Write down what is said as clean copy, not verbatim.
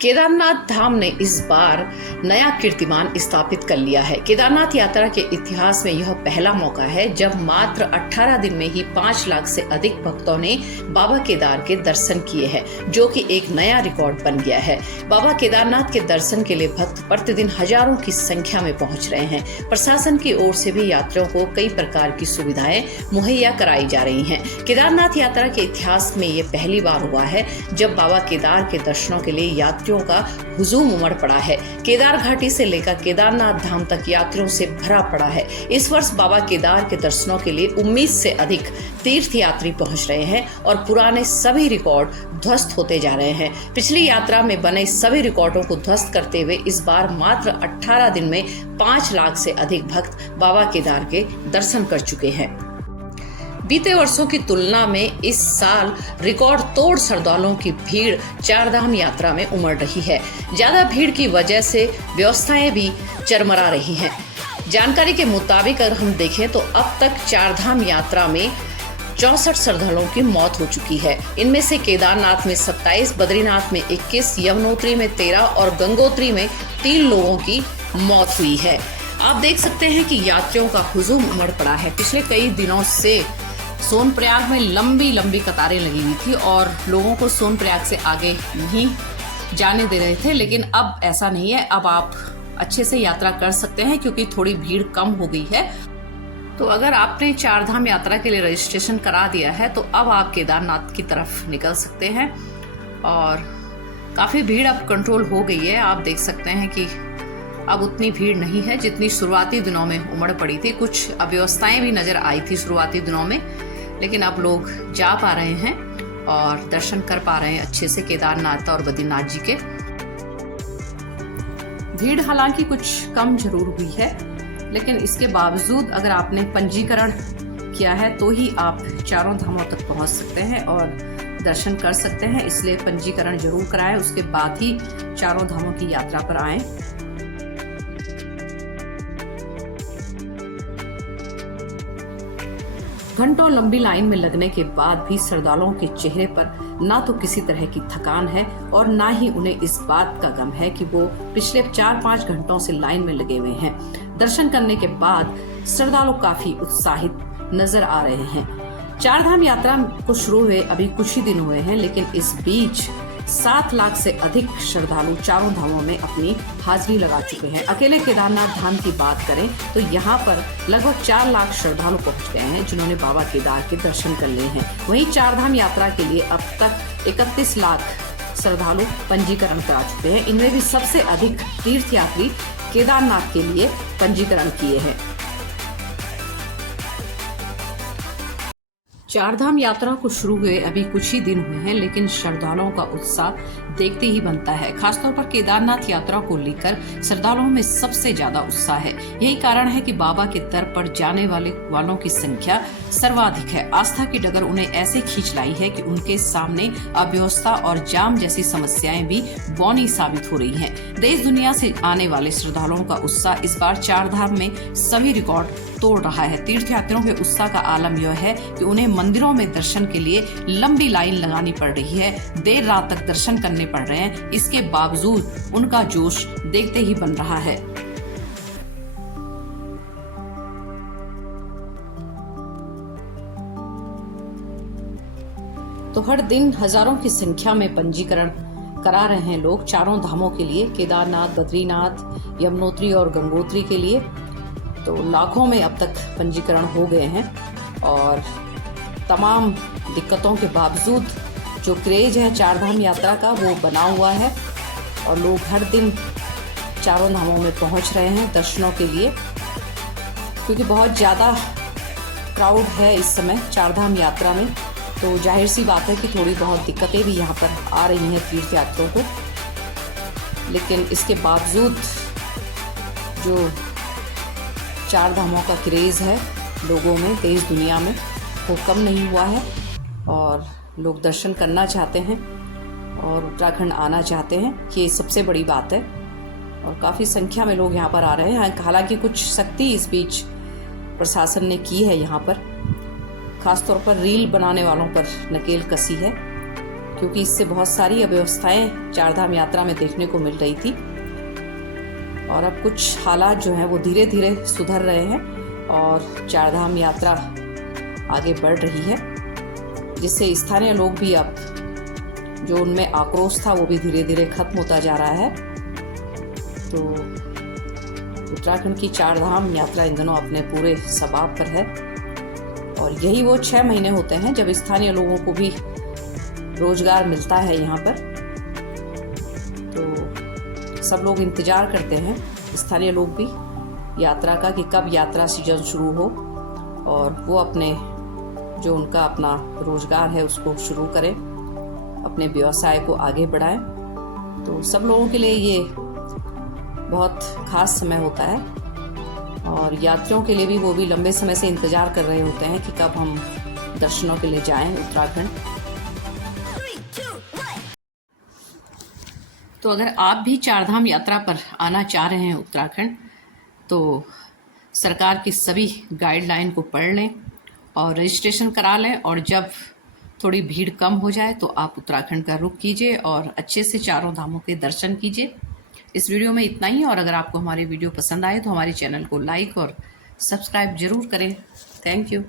केदारनाथ धाम ने इस बार नया कीर्तिमान स्थापित कर लिया है। केदारनाथ यात्रा के इतिहास में यह पहला मौका है जब मात्र 18 दिन में ही 5 लाख से अधिक भक्तों ने बाबा केदार के दर्शन किए हैं, जो कि एक नया रिकॉर्ड बन गया है। बाबा केदारनाथ के दर्शन के लिए भक्त प्रतिदिन हजारों की संख्या में पहुंच रहे हैं। प्रशासन की ओर से भी यात्रियों को कई प्रकार की सुविधाएं मुहैया कराई जा रही हैं। केदारनाथ यात्रा के इतिहास में ये पहली बार हुआ है जब बाबा केदार के दर्शनों के लिए यात्रियों का हुजूम उमड़ पड़ा है। केदार घाटी से लेकर केदारनाथ धाम तक यात्रियों से भरा पड़ा है। इस वर्ष बाबा केदार के दर्शनों के लिए 19 से अधिक तीर्थ यात्री पहुंच रहे हैं और पुराने सभी रिकॉर्ड ध्वस्त होते जा रहे हैं। पिछली यात्रा में बने सभी रिकॉर्डों को ध्वस्त करते हुए इस बार मात्र 18 दिन में 5 लाख से अधिक भक्त बाबा केदार के दर्शन कर चुके हैं। बीते वर्षों की तुलना में इस साल रिकॉर्ड तोड़ श्रद्धालुओं की भीड़ चारधाम यात्रा में उमड़ रही है। ज्यादा भीड़ की वजह से व्यवस्थाएं भी चरमरा रही हैं। जानकारी के मुताबिक अगर हम देखें तो अब तक चारधाम यात्रा में 64 श्रद्धालुओं की मौत हो चुकी है। इनमें से केदारनाथ में 27, बद्रीनाथ में 21, यमुनोत्री में 13 और गंगोत्री में 3 लोगों की मौत हुई है। आप देख सकते हैं कि यात्रियों का हुजूम उमड़ पड़ा है। पिछले कई दिनों से सोनप्रयाग में लंबी कतारें लगी हुई थी और लोगों को सोनप्रयाग से आगे नहीं जाने दे रहे थे, लेकिन अब ऐसा नहीं है। अब आप अच्छे से यात्रा कर सकते हैं क्योंकि थोड़ी भीड़ कम हो गई है। तो अगर आपने चारधाम यात्रा के लिए रजिस्ट्रेशन करा दिया है तो अब आप केदारनाथ की तरफ निकल सकते हैं और काफी भीड़ अब कंट्रोल हो गई है। आप देख सकते हैं कि अब उतनी भीड़ नहीं है जितनी शुरुआती दिनों में उमड़ पड़ी थी। कुछ अव्यवस्थाएं भी नजर आई थी शुरुआती दिनों में, लेकिन अब लोग जा पा रहे हैं और दर्शन कर पा रहे हैं अच्छे से केदारनाथ और बद्रीनाथ जी के। भीड़ हालांकि कुछ कम जरूर हुई है, लेकिन इसके बावजूद अगर आपने पंजीकरण किया है तो ही आप चारों धामों तक पहुंच सकते हैं और दर्शन कर सकते हैं। इसलिए पंजीकरण जरूर कराएं, उसके बाद ही चारों धामों की यात्रा पर आएं। घंटों लंबी लाइन में लगने के बाद भी श्रद्धालुओं के चेहरे पर ना तो किसी तरह की थकान है और ना ही उन्हें इस बात का गम है कि वो पिछले 4-5 घंटों से लाइन में लगे हुए हैं। दर्शन करने के बाद श्रद्धालु काफी उत्साहित नजर आ रहे हैं। चारधाम यात्रा को शुरू हुए अभी कुछ ही दिन हुए हैं, लेकिन इस बीच 7 लाख से अधिक श्रद्धालु चारों धामों में अपनी हाजिरी लगा चुके हैं। अकेले केदारनाथ धाम की बात करें तो यहाँ पर लगभग 4 लाख श्रद्धालु पहुँच गए हैं जिन्होंने बाबा केदार के दर्शन कर लिए हैं। वहीं चारधाम यात्रा के लिए अब तक 31 लाख श्रद्धालु पंजीकरण करा चुके हैं। इनमें भी सबसे अधिक तीर्थ यात्री केदारनाथ के लिए पंजीकरण किए हैं। चारधाम यात्रा को शुरू हुए अभी कुछ ही दिन हुए हैं, लेकिन श्रद्धालुओं का उत्साह देखते ही बनता है। खासतौर पर केदारनाथ यात्रा को लेकर श्रद्धालुओं में सबसे ज्यादा उत्साह है। यही कारण है कि बाबा के दर पर जाने वालों की संख्या सर्वाधिक है। आस्था की डगर उन्हें ऐसे खींच लाई है कि उनके सामने अव्यवस्था और जाम जैसी समस्याएं भी बौनी साबित हो रही हैं। देश दुनिया से आने वाले श्रद्धालुओं का उत्साह इस बार चारधाम में सभी रिकॉर्ड तोड़ रहा है। तीर्थयात्रियों के उत्साह का आलम यह है कि उन्हें मंदिरों में दर्शन के लिए लंबी लाइन लगानी पड़ रही है, देर रात तक दर्शन करने पड़ रहे हैं। इसके बावजूद उनका जोश देखते ही बन रहा है। तो हर दिन हजारों की संख्या में पंजीकरण करा रहे हैं लोग चारों धामों के लिए, केदारनाथ, बद्रीनाथ, यमुनोत्री और गंगोत्री के लिए। तो लाखों में अब तक पंजीकरण हो गए हैं और तमाम दिक्कतों के बावजूद जो क्रेज है चारधाम यात्रा का वो बना हुआ है और लोग हर दिन चारों धामों में पहुंच रहे हैं दर्शनों के लिए, क्योंकि बहुत ज़्यादा क्राउड है इस समय चारधाम यात्रा में। तो जाहिर सी बात है कि थोड़ी बहुत दिक्कतें भी यहाँ पर आ रही हैं तीर्थयात्रियों को, लेकिन इसके बावजूद जो चार धामों का क्रेज़ है लोगों में, देश दुनिया में, वो कम नहीं हुआ है और लोग दर्शन करना चाहते हैं और उत्तराखंड आना चाहते हैं। ये सबसे बड़ी बात है और काफ़ी संख्या में लोग यहाँ पर आ रहे हैं। हालांकि कुछ सख्ती इस बीच प्रशासन ने की है यहाँ पर, खासतौर पर रील बनाने वालों पर नकेल कसी है क्योंकि इससे बहुत सारी अव्यवस्थाएं चारधाम यात्रा में देखने को मिल रही थी। और अब कुछ हालात जो हैं वो धीरे धीरे सुधर रहे हैं और चारधाम यात्रा आगे बढ़ रही है, जिससे स्थानीय लोग भी अब जो उनमें आक्रोश था वो भी धीरे धीरे खत्म होता जा रहा है। तो उत्तराखंड की चारधाम यात्रा इन दिनों अपने पूरे सबाब पर है और यही वो 6 महीने होते हैं जब स्थानीय लोगों को भी रोजगार मिलता है यहाँ पर। तो सब लोग इंतज़ार करते हैं, स्थानीय लोग भी, यात्रा का कि कब यात्रा सीजन शुरू हो और वो अपने जो उनका अपना रोजगार है उसको शुरू करें, अपने व्यवसाय को आगे बढ़ाएं। तो सब लोगों के लिए ये बहुत ख़ास समय होता है और यात्रियों के लिए भी, वो भी लंबे समय से इंतज़ार कर रहे होते हैं कि कब हम दर्शनों के लिए जाएं उत्तराखंड। तो अगर आप भी चारधाम यात्रा पर आना चाह रहे हैं उत्तराखंड, तो सरकार की सभी गाइडलाइन को पढ़ लें और रजिस्ट्रेशन करा लें और जब थोड़ी भीड़ कम हो जाए तो आप उत्तराखंड का रुख कीजिए और अच्छे से चारों धामों के दर्शन कीजिए। इस वीडियो में इतना ही और अगर आपको हमारी वीडियो पसंद आए तो हमारे चैनल को लाइक और सब्सक्राइब जरूर करें। Thank you.